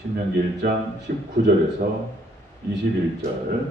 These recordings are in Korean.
신명기 1장 19절에서 21절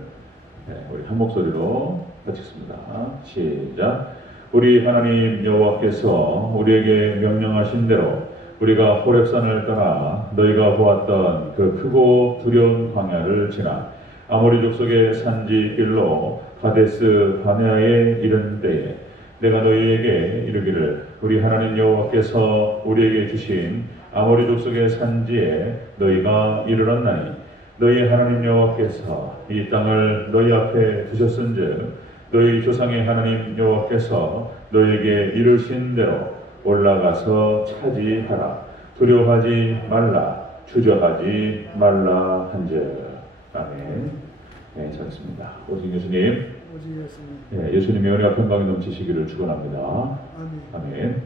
우리 한 목소리로 같이 읽습니다. 시작. 우리 하나님 여호와께서 우리에게 명령하신 대로 우리가 호렙산을 떠나 너희가 보았던 그 크고 두려운 광야를 지나 아모리 족속의 산지 길로 가데스 바네아에 이른 때에 내가 너희에게 이르기를 우리 하나님 여호와께서 우리에게 주신 아모리 족속의 산지에 너희가 이르렀나니 너희 하나님 여호와께서 이 땅을 너희 앞에 두셨은즉 너희 조상의 하나님 여호와께서 너희에게 이르신 대로 올라가서 차지하라. 두려워하지 말라. 주저하지 말라 한즉. 아멘. 네, 잘했습니다. 오직 예수님. 네, 예수님의 은혜와 평강이 넘치시기를 축원합니다. 아멘.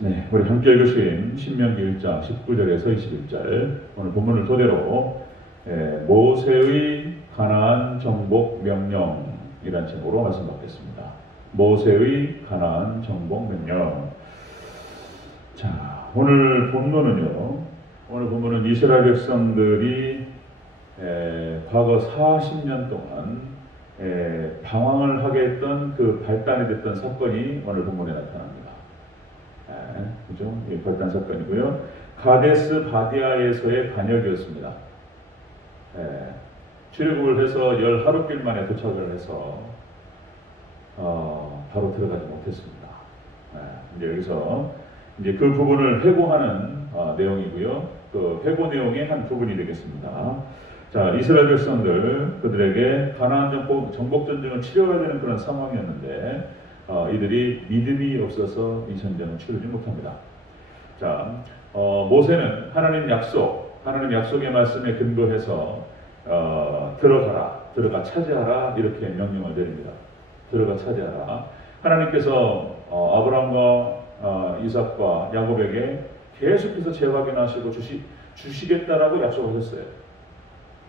네, 우리 함께 읽으신 신명기 1장 19절에서 21절 오늘 본문을 토대로 모세의 가나안 정복 명령이라는 제목으로 말씀 받겠습니다. 모세의 가나안 정복 명령. 자, 오늘 본문은 이스라엘 백성들이 과거 40년 동안 방황을 하게 했던 그 발단이 됐던 사건이 오늘 본문에 나타납니다. 그죠? 발단 사건이고요. 가데스 바디아에서의 반역이었습니다. 출애굽을 해서 10하루길 만에 도착을 해서 바로 들어가지 못했습니다. 이제 여기서 이제 그 부분을 회고하는 내용이고요. 그 회고 내용의 한 부분이 되겠습니다. 자, 이스라엘 백성들 그들에게 가나안 정복 전쟁을 치러야 되는 그런 상황이었는데 이들이 믿음이 없어서 이 전쟁을 치르지 못합니다. 자, 모세는 하나님 약속의 말씀에 근거해서 들어가 차지하라 이렇게 명령을 내립니다. 들어가 차지하라. 하나님께서 아브라함과 이삭과 야곱에게 계속해서 재확인하시고 주시겠다라고 약속하셨어요.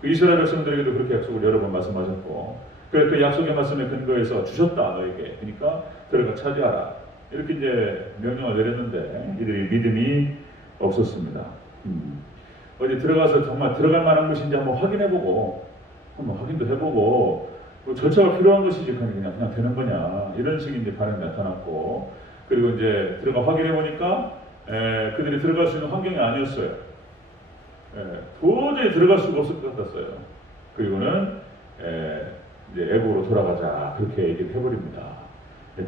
그 이스라엘 백성들에게도 그렇게 약속을 여러 번 말씀하셨고, 그 약속의 말씀에 근거해서 주셨다 너에게. 그러니까 들어가 차지하라 이렇게 이제 명령을 내렸는데 이들이 믿음이 없었습니다. 어디 들어가서 정말 들어갈 만한 것인지 한번 확인도 해보고 절차가 필요한 것이지 그냥 되는 거냐 이런 식의 이제 반응이 나타났고, 그리고 이제 들어가 확인해 보니까 그들이 들어갈 수 있는 환경이 아니었어요. 도저히 들어갈 수가 없을 것 같았어요. 그리고는 이제 애국으로 돌아가자 그렇게 얘기를 해버립니다.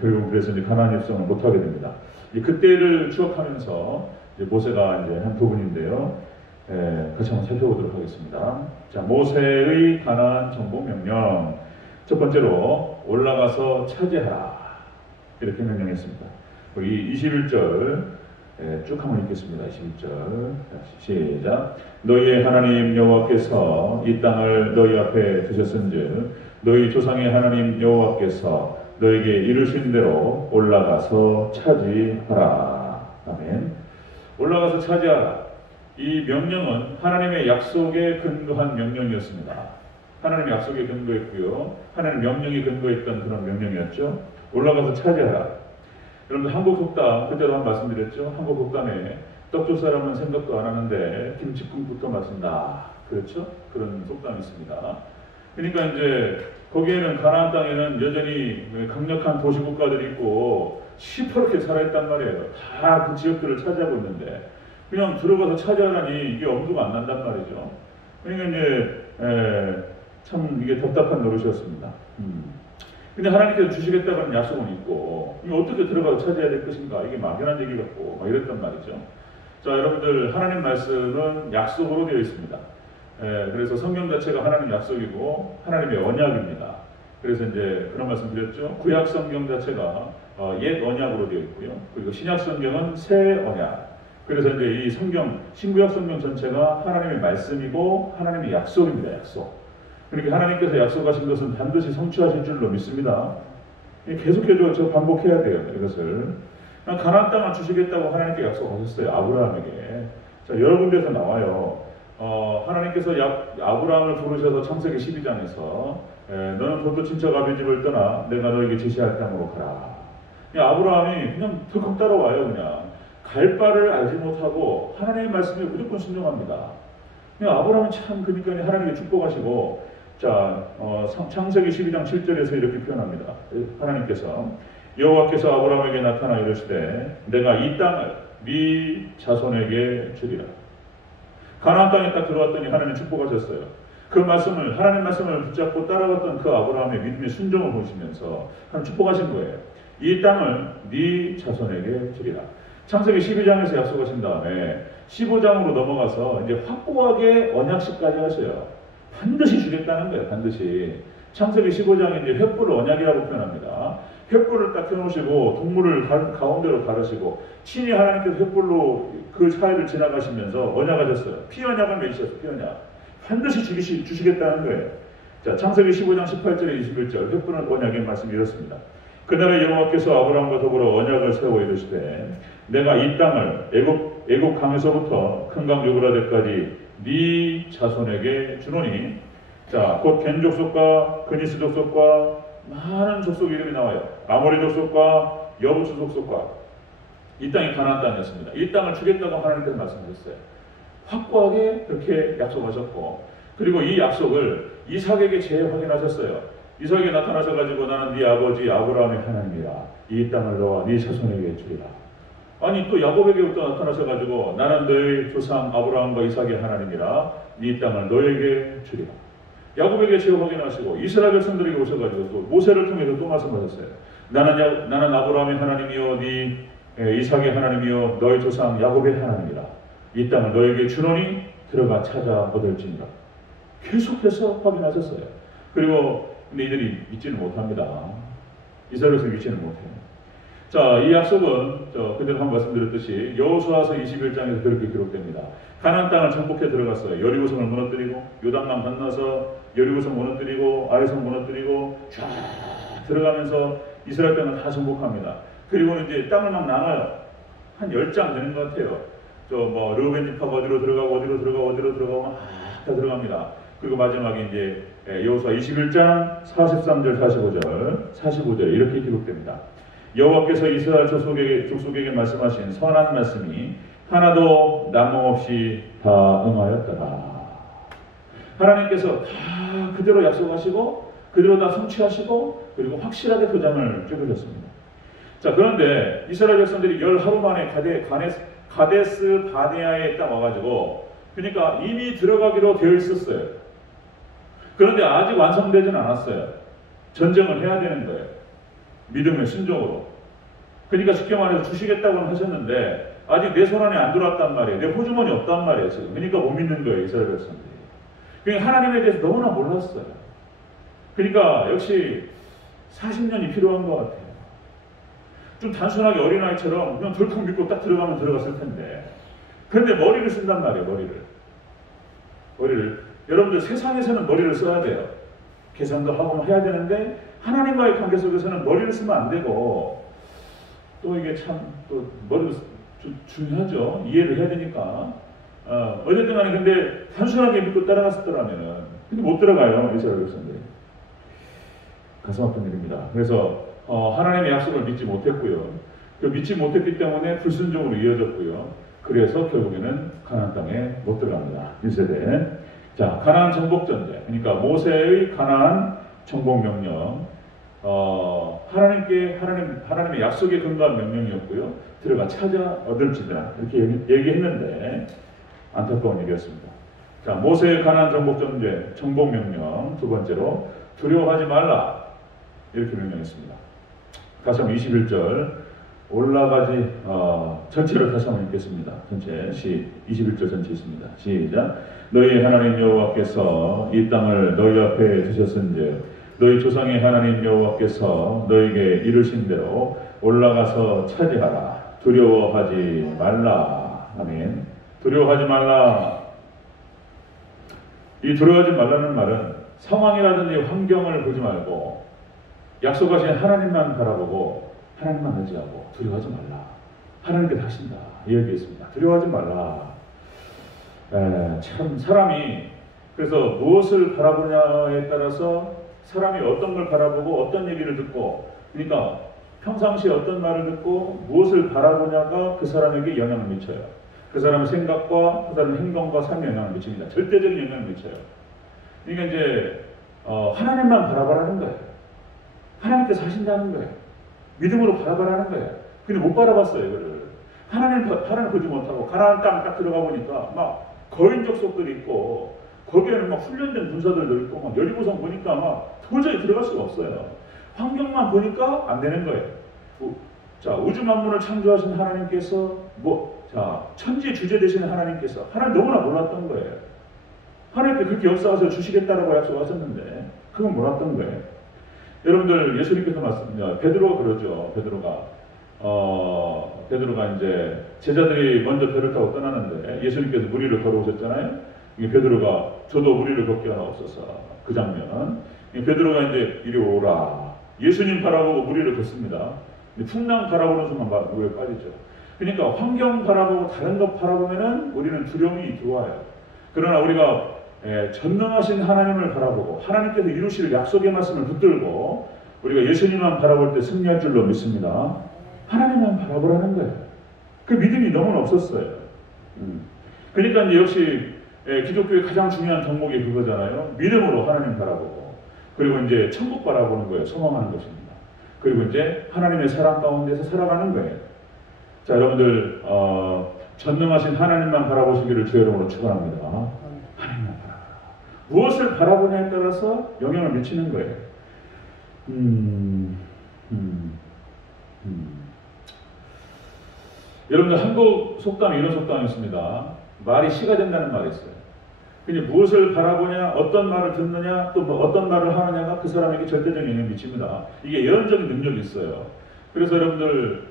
결국 그래서 이제 가나안 입성을 못하게 됩니다. 그때를 추억하면서 이제 모세가 이제 한 부분인데요. 같이 한번 살펴보도록 하겠습니다. 자, 모세의 가나안 정복 명령. 첫 번째로 올라가서 차지하라 이렇게 명령했습니다. 여기 21절 쭉 한번 읽겠습니다. 21절 시작. 너희의 하나님 여호와께서 이 땅을 너희 앞에 두셨은즉 너희 조상의 하나님 여호와께서 너에게 이르신 대로 올라가서 차지하라. 아멘. 올라가서 차지하라. 이 명령은 하나님의 약속에 근거한 명령이었습니다. 하나님의 약속에 근거했고요. 하나님의 명령이 근거했던 그런 명령이었죠. 올라가서 차지하라. 여러분들 한국 속담, 그때도 한 말씀드렸죠. 한국 속담에 떡줄 사람은 생각도 안 하는데 김치국부터 마신다. 그렇죠? 그런 속담이 있습니다. 그러니까 이제 거기에는 가나안 땅에는 여전히 강력한 도시국가들이 있고 시퍼렇게 살아있단 말이에요. 다 그 지역들을 차지하고 있는데 그냥 들어가서 차지하라니 이게 엄두가 안 난단 말이죠. 그러니까 이제 참 이게 답답한 노릇이었습니다. 근데 하나님께서 주시겠다는 약속은 있고 이거 어떻게 들어가서 차지해야 될 것인가 이게 막연한 얘기 같고 막 이랬단 말이죠. 자, 여러분들 하나님 말씀은 약속으로 되어 있습니다. 그래서 성경 자체가 하나님 약속이고 하나님의 언약입니다. 그래서 이제 그런 말씀 드렸죠. 구약 성경 자체가 옛 언약으로 되어 있고요. 그리고 신약 성경은 새 언약. 그래서 이제 이 성경, 신구약 성경 전체가 하나님의 말씀이고 하나님의 약속입니다. 약속. 그러니까 하나님께서 약속하신 것은 반드시 성취하실 줄로 믿습니다. 계속해서 저 반복해야 돼요. 이것을. 가나안 땅을 주시겠다고 하나님께 약속하셨어요. 아브라함에게. 자, 여러 군데서 나와요. 하나님께서 아브라함을 부르셔서 창세기 12장에서 너는 본토 친척 아비 집을 떠나 내가 너에게 제시할 땅으로 가라. 아브라함이 그냥 덜컥 따라와요. 그냥 갈 바를 알지 못하고 하나님의 말씀에 무조건 순종합니다. 아브라함은 참 그러니까 하나님의 축복하시고 자 창세기 12장 7절에서 이렇게 표현합니다. 하나님께서 여호와께서 아브라함에게 나타나 이르시되 내가 이 땅을 네 자손에게 주리라. 가나안 땅에 딱 들어왔더니 하나님 축복하셨어요. 그 말씀을 하나님 말씀을 붙잡고 따라갔던 그 아브라함의 믿음의 순종을 보시면서 하나님 축복하신 거예요. 이 땅을 네 자손에게 주리라. 창세기 12장에서 약속하신 다음에 15장으로 넘어가서 이제 확고하게 언약식까지 하셔요. 반드시 주겠다는 거예요. 반드시. 창세기 15장에 이제 횃불을 언약이라고 표현합니다. 횃불을 딱 펴놓으시고 동물을 가운데로 가르시고 친히 하나님께서 횃불로 그 사이를 지나가시면서 언약하셨어요. 피언약을 맺으셨어요. 피언약. 반드시 주시겠다는 거예요. 자, 창세기 15장 18절에 21절 횃불은 언약의 말씀이 이렇습니다. 그날에 여호와께서 아브라함과 더불어 언약을 세워 이르시되 내가 이 땅을 애굽 강에서부터 큰 강 유브라데까지 네 자손에게 주노니 자, 곧 겐 족속과 그니스 족속과 많은 족속 이름이 나와요. 아모리 족속과 여부스 족속과 이 땅이 가나안 땅이었습니다. 이 땅을 주겠다고 하나님께서 말씀하셨어요. 확고하게 그렇게 약속하셨고 그리고 이 약속을 이삭에게 재확인하셨어요. 이삭에게 나타나셔가지고 나는 네 아버지 아브라함의 하나님이라 이 땅을 너와 네 자손에게 주리라. 아니 또 야곱에게 또 나타나셔가지고 나는 너의 조상 아브라함과 이삭의 하나님이라 이 땅을 너에게 주리라. 야곱에게 재확인하시고 이스라엘 백성들에게 오셔가지고 또 모세를 통해서 또 말씀하셨어요. 나는 아브라함의 하나님이요 네 이삭의 하나님이요 너의 조상 야곱의 하나님이라. 이 땅을 너에게 주노니 들어가 찾아 얻을지니라. 계속해서 확인하셨어요. 그리고 근데 이들이 믿지는 못합니다. 이스라엘 백성이 믿지는 못해요. 자, 이 약속은 그대로 한번 말씀드렸듯이 여호수아서 21장에서 그렇게 기록됩니다. 가나안 땅을 정복해 들어갔어요. 여리고성을 무너뜨리고 요단강 건너서 여리고성 무너뜨리고 아이성 무너뜨리고 쫙 들어가면서 이스라엘 땅을 다 정복합니다. 그리고 이제 땅을 막 나눠요. 한 10장 되는 것 같아요. 르우벤 지파가 어디로 들어가고 막 다 들어갑니다. 그리고 마지막에 이제 여호수아 21장 43절 45절 이렇게 기록됩니다. 여호와께서 이스라엘 족속에게 말씀하신 선한 말씀이 하나도 남음없이 다 응하였더라. 하나님께서 다 그대로 약속하시고 그대로 다 성취하시고 그리고 확실하게 도장을 찍으셨습니다. 자, 그런데 이스라엘 백성들이 열 하루 만에 가데스 바네아에 딱 와가지고 그러니까 이미 들어가기로 되어 있었어요. 그런데 아직 완성되지는 않았어요. 전쟁을 해야 되는 거예요. 믿음의 순종으로. 그러니까 쉽게 말해서 주시겠다고는 하셨는데 아직 내 손안에 안 들어왔단 말이에요. 내 호주머니 없단 말이에요. 지금. 그러니까 못 믿는 거예요. 이스라엘 백성들이. 그러니까 하나님에 대해서 너무나 몰랐어요. 그러니까 역시 40년이 필요한 것 같아요. 좀 단순하게 어린아이처럼 그냥 덜컥 믿고 딱 들어가면 들어갔을 텐데 그런데 머리를 쓴단 말이에요. 머리를 여러분들 세상에서는 머리를 써야 돼요. 계산도 하고 해야 되는데 하나님과의 관계 속에서는 머리를 쓰면 안 되고 또 이게 참 또 머리도 중요하죠. 이해를 해야 되니까 어쨌든 간에 근데 단순하게 믿고 따라갔었더라면은 근데 못 들어가요. 이스라엘 백성들이. 가슴 아픈 일입니다. 그래서 하나님의 약속을 믿지 못했고요. 그 믿지 못했기 때문에 불순종으로 이어졌고요. 그래서 결국에는 가나안 땅에 못 들어갑니다. 1세대. 자, 가나안 정복 전제. 그러니까 모세의 가나안 정복 명령. 하나님의 약속에 근거한 명령이었고요. 들어가 찾아 얻을지다. 이렇게 얘기했는데 안타까운 얘기였습니다. 자, 모세의 가나안 정복 전제, 정복 명령. 두 번째로 두려워하지 말라. 이렇게 명령했습니다. 다시 한번 21절 올라가지 전체를 다시 한번 읽겠습니다. 전체 21절 전체 있습니다. 시작. 너희 하나님 여호와께서 이 땅을 너희 앞에 두셨은즉 너희 조상의 하나님 여호와께서 너희에게 이르신 대로 올라가서 차지하라. 두려워하지 말라. 아멘. 두려워하지 말라. 이 두려워하지 말라는 말은 상황이라든지 환경을 보지 말고 약속하신 하나님만 바라보고 하나님만 의지하고 두려워하지 말라. 하나님께서 하신다. 이 얘기했습니다. 두려워하지 말라. 참 사람이 그래서 무엇을 바라보냐에 따라서 사람이 어떤 걸 바라보고 어떤 얘기를 듣고 그러니까 평상시에 어떤 말을 듣고 무엇을 바라보냐가 그 사람에게 영향을 미쳐요. 그 사람의 생각과 그 사람의 행동과 삶에 영향을 미칩니다. 절대적인 영향을 미쳐요. 그러니까 이제 하나님만 바라보라는 거예요. 하나님께서 하신다는 거예요. 믿음으로 바라보라는 거예요. 근데 못 바라봤어요, 이거를. 하나님 보지 못하고 가나안 땅 딱 들어가 보니까 막 거인 족속들이 있고 거기에는 막 훈련된 군사들도 있고 막 여리고성 보니까 막 도저히 들어갈 수가 없어요. 환경만 보니까 안 되는 거예요. 자, 우주 만물을 창조하신 하나님께서 천지 주제 되시는 하나님께서 하나님 너무나 몰랐던 거예요. 하나님께 그렇게 역사하셔 주시겠다라고 약속하셨는데 그건 몰랐던 거예요. 여러분들 예수님께서 말씀합니다. 베드로가 그러죠. 베드로가 이제 제자들이 먼저 배를 타고 떠나는데 예수님께서 물 위를 걸어오셨잖아요. 베드로가 저도 물 위를 걷게 하나 없어서 그 장면. 베드로가 이제 이리 오라. 예수님 바라보고 물 위를 걷습니다. 풍랑 바라보는 순간 물에 빠지죠. 그러니까 환경 바라보고 다른 것 바라보면은 우리는 두려움이 들어와요. 그러나 우리가 전능하신 하나님을 바라보고 하나님께서 이루실 약속의 말씀을 붙들고 우리가 예수님만 바라볼 때 승리할 줄로 믿습니다. 하나님만 바라보라는 거예요. 그 믿음이 너무나 없었어요. 그러니까 이제 역시 기독교의 가장 중요한 덕목이 그거잖아요. 믿음으로 하나님 바라보고 그리고 이제 천국 바라보는 거예요. 소망하는 것입니다. 그리고 이제 하나님의 사랑 가운데서 살아가는 거예요. 자, 여러분들 전능하신 하나님만 바라보시기를 주의 이름으로 축원합니다. 하나님만 바라보라. 무엇을 바라보냐에 따라서 영향을 미치는 거예요. 여러분들 한국 속담에 이런 속담이 있습니다. 말이 시가 된다는 말이 있어요. 근데 무엇을 바라보냐, 어떤 말을 듣느냐, 또 어떤 말을 하느냐가 그 사람에게 절대적인 영향을 미칩니다. 이게 예언적인 능력이 있어요. 그래서 여러분들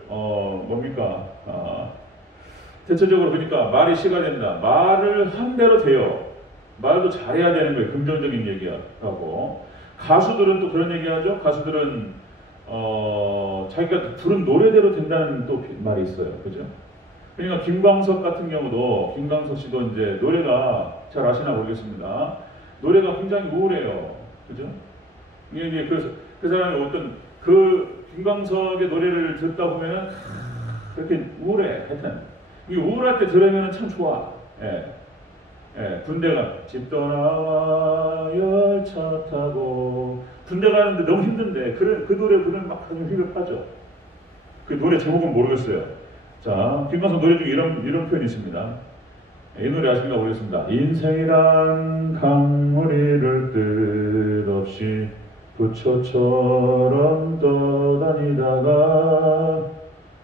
대체적으로 보니까 말이 시가 된다. 말을 한 대로 돼요. 말도 잘해야 되는 거예요. 긍정적인 얘기하고. 가수들은 또 그런 얘기하죠. 가수들은 자기가 부른 노래대로 된다는 또 말이 있어요. 그죠? 그러니까 김광석 같은 경우도 김광석 씨도 이제 노래가 잘 아시나 모르겠습니다. 노래가 굉장히 우울해요. 그죠? 이게 그래서 그 사람이 어떤 그 김광석의 노래를 듣다 보면은 그렇게 우울해. 하여튼 이 우울할 때 들으면은 참 좋아. 군대가 집 떠나와 열차 타고 군대 가는데 너무 힘든데 그 노래 부르면 막 휘급하죠. 그 노래 제목은 모르겠어요. 자, 김광석 노래 중에 이런 표현이 있습니다. 이 노래 아십니까 모르겠습니다. 인생이란 강물이를 뜻없이 부초처럼 떠다니다가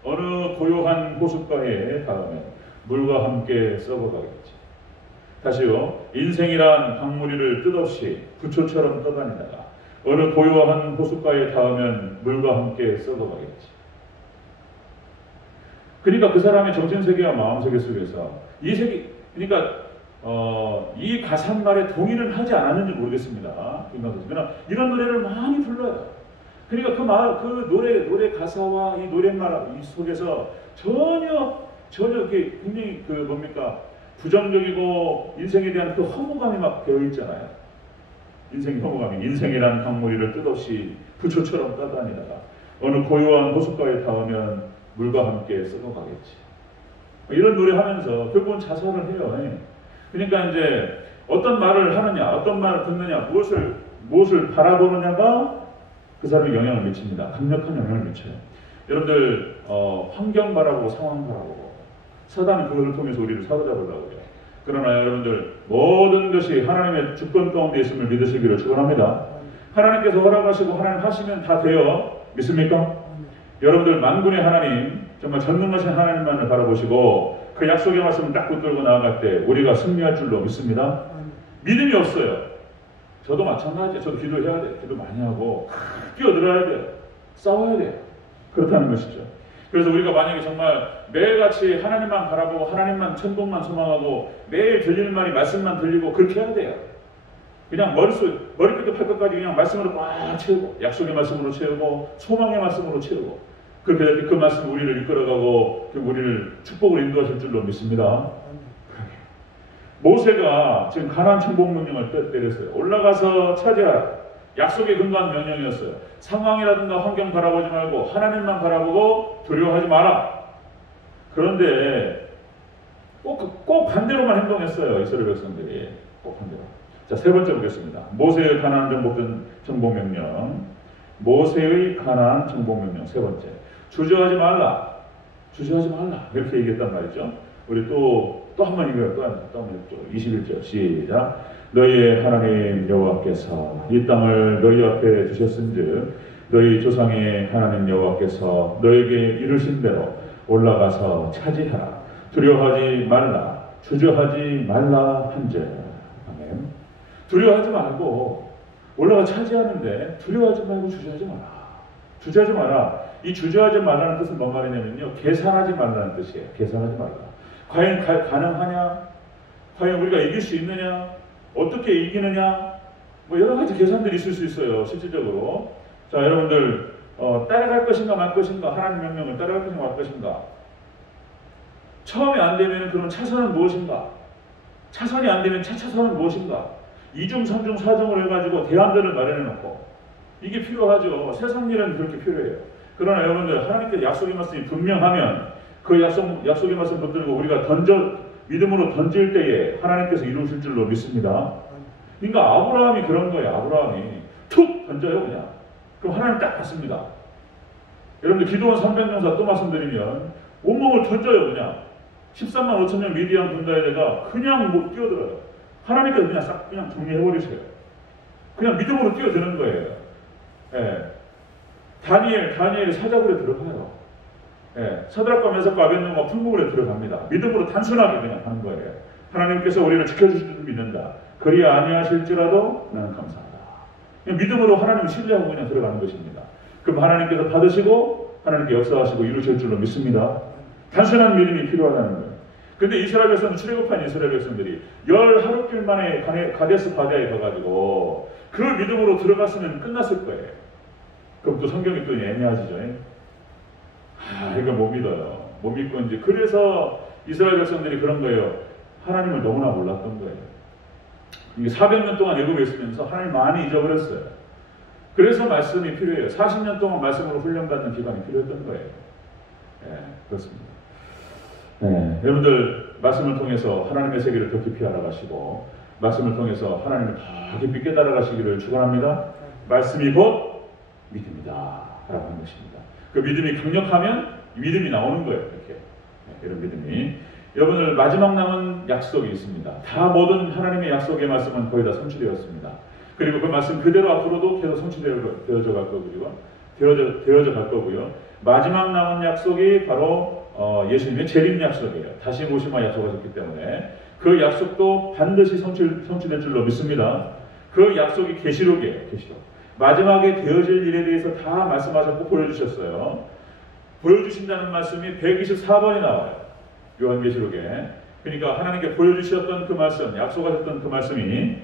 어느 고요한 호숫가에 닿으면 물과 함께 썩어가겠지. 다시요. 인생이란 강물이를 뜻없이 부초처럼 떠다니다가 어느 고요한 호숫가에 닿으면 물과 함께 썩어가겠지. 그러니까 그 사람의 정신세계와 마음세계 속에서 그러니까 이 가사말에 동의를 하지 않았는지 모르겠습니다. 그러나 이런 노래를 많이 불러요. 그러니까 그 노래 가사와 이 노랫말 속에서 전혀 이렇게 굉장히 부정적이고 인생에 대한 그 허무감이 막 배어 있잖아요. 인생이란 강물이를 뜻없이 부초처럼 떠다니다가 어느 고요한 호숫가에 닿으면 물과 함께 썩어가겠지. 이런 노래 하면서 결국은 자살을 해요. 그러니까 이제 어떤 말을 하느냐, 어떤 말을 듣느냐, 무엇을 바라보느냐가 그 사람에 영향을 미칩니다. 강력한 영향을 미쳐요. 여러분들 환경 바라보고 상황 바라보고 사단은 그것을 통해서 우리를 사로잡으려고 해요. 그러나 여러분들 모든 것이 하나님의 주권 가운데 있음을 믿으시기를 축원합니다. 하나님께서 허락하시고 하나님 하시면 다 돼요. 믿습니까? 여러분들 만군의 하나님, 정말 전능하신 하나님만을 바라보시고 그 약속의 말씀을 딱 붙들고 나아갈 때 우리가 승리할 줄로 믿습니다. 믿음이 없어요. 저도 마찬가지예요. 저도 기도해야 돼요. 기도 많이 하고 뛰어들어야 돼요. 싸워야 돼요. 그렇다는 것이죠. 그래서 우리가 만약에 정말 매일같이 하나님만 바라보고 하나님만 천국만 소망하고 매일 들리는 말이 말씀만 들리고 그렇게 해야 돼요. 그냥 머리끝부터 발끝까지 그냥 말씀으로 꽉 채우고 약속의 말씀으로 채우고 소망의 말씀으로 채우고 그렇게 될 때 그 말씀이 우리를 이끌어가고 우리를 축복으로 인도하실 줄로 믿습니다. 모세가 지금 가나안 정복 명령을 때렸어요. 올라가서 차지하라. 약속에 근거한 명령이었어요. 상황이라든가 환경 바라보지 말고 하나님만 바라보고 두려워하지 마라. 그런데 꼭 반대로만 행동했어요. 이스라엘 백성들이 꼭 반대로. 자, 세 번째 보겠습니다. 모세의 가나안 정복 명령. 모세의 가나안 정복 명령 세 번째. 주저하지 말라. 주저하지 말라. 이렇게 얘기했단 말이죠. 우리 또 한 번 읽어요. 또 한 번 읽죠. 21절 시작. 너희의 하나님 여호와께서 이 땅을 너희 앞에 주셨은즉 너희 조상의 하나님 여호와께서 너에게 이르신 대로 올라가서 차지하라. 두려워하지 말라. 주저하지 말라 한즉. 아멘. 두려워하지 말고 올라가 차지하는데 두려워하지 말고 주저하지 마라. 주저하지 마라. 이 주저하지 말라는 뜻은 뭔 말이냐면요. 계산하지 말라는 뜻이에요. 계산하지 말라. 과연 가능하냐? 과연 우리가 이길 수 있느냐? 어떻게 이기느냐? 뭐 여러 가지 계산들이 있을 수 있어요. 실질적으로. 자, 여러분들 따라갈 것인가 말 것인가? 하나님 명령을 따라갈 것인가 말 것인가? 처음에 안 되면 그럼 차선은 무엇인가? 차선이 안 되면 차차선은 무엇인가? 2중, 3중, 4중을 해가지고 대안들을 마련해 놓고 이게 필요하죠. 세상 일은 그렇게 필요해요. 그러나 여러분들 하나님께 약속의 말씀이 분명하면 그 약속의 말씀 붙들고 우리가 믿음으로 던질 때에 하나님께서 이루실 줄로 믿습니다. 그러니까 아브라함이 그런 거예요. 아브라함이 툭 던져요 그냥. 그럼 하나님 딱 받습니다. 여러분들 기도원 300명사 또 말씀드리면 온몸을 던져요 그냥. 13만 5천 명 미디안 군대에다가 그냥 못 뛰어들어요. 하나님께서 그냥 싹 그냥 정리해버리세요. 그냥 믿음으로 뛰어드는 거예요. 예. 다니엘 사자굴에 들어가요. 예. 사드락과 메삭과 아벳느고가 풀무불에 들어갑니다. 믿음으로 단순하게 그냥 하는 거예요. 하나님께서 우리를 지켜주실 줄 믿는다. 그리 아니하실지라도 나는 감사하다. 그냥 믿음으로 하나님을 신뢰하고 그냥 들어가는 것입니다. 그럼 하나님께서 받으시고 하나님께 역사하시고 이루실 줄로 믿습니다. 단순한 믿음이 필요하다는 거예요. 근데 이스라엘 백성은 출애굽한 이스라엘 백성들이 11하루길 만에 가데스 바다에 가가지고 그 믿음으로 들어갔으면 끝났을 거예요. 그럼 또 성경이 또 애매하지죠. 이거 못 믿어요. 못 믿고 이제 그래서 이스라엘 백성들이 그런 거예요. 하나님을 너무나 몰랐던 거예요. 이게 400년 동안 애굽에 있으면서 하나님 많이 잊어버렸어요. 그래서 말씀이 필요해요. 40년 동안 말씀으로 훈련받는 기간이 필요했던 거예요. 네, 그렇습니다. 네, 여러분들 말씀을 통해서 하나님의 세계를 더 깊이 알아가시고 말씀을 통해서 하나님을 더 깊이 깨달아가시기를 축원합니다. 말씀이 곧 믿음이다 라고 하는 것입니다. 그 믿음이 강력하면 믿음이 나오는 거예요. 이렇게 이런 믿음이. 여러분들 마지막 남은 약속이 있습니다. 다 모든 하나님의 약속의 말씀은 거의 다 성취되었습니다. 그리고 그 말씀 그대로 앞으로도 계속 성취되어져 갈 거고요. 되어져 갈 거고요. 마지막 남은 약속이 바로 예수님의 재림 약속이에요. 다시 오시마 약속하셨기 때문에 그 약속도 반드시 성취될 줄로 믿습니다. 그 약속이 계시록이에요. 계시록. 마지막에 되어질 일에 대해서 다 말씀하셨고 보여주셨어요. 보여주신다는 말씀이 124번이 나와요. 요한계시록에. 그러니까 하나님께 보여주셨던 그 말씀, 약속하셨던 그 말씀이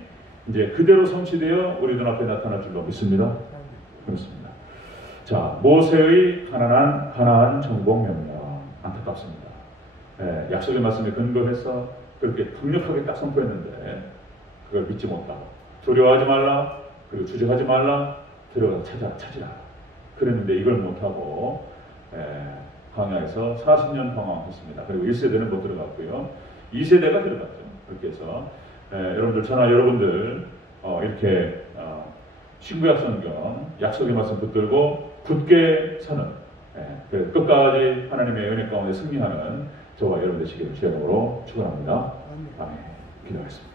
이제 그대로 성취되어 우리 눈앞에 나타날 줄로 믿습니다. 그렇습니다. 자, 모세의 가나안 정복 명령. 안타깝습니다. 네, 약속의 말씀에 근거해서 그렇게 강력하게 딱 선포했는데 그걸 믿지 못하고 두려워하지 말라, 그리고 주저하지 말라, 들어가서 찾으라. 그랬는데 이걸 못하고 광야에서 40년 방황했습니다. 그리고 1세대는 못 들어갔고요. 2세대가 들어갔죠. 그렇게 해서 여러분들, 저나 여러분들 이렇게 신구약 성경 약속의 말씀 붙들고 굳게 서는 끝까지 하나님의 은혜 가운데 승리하는 저와 여러분 되시기를 주의 이름으로 축원합니다. 아멘. 기도하겠습니다.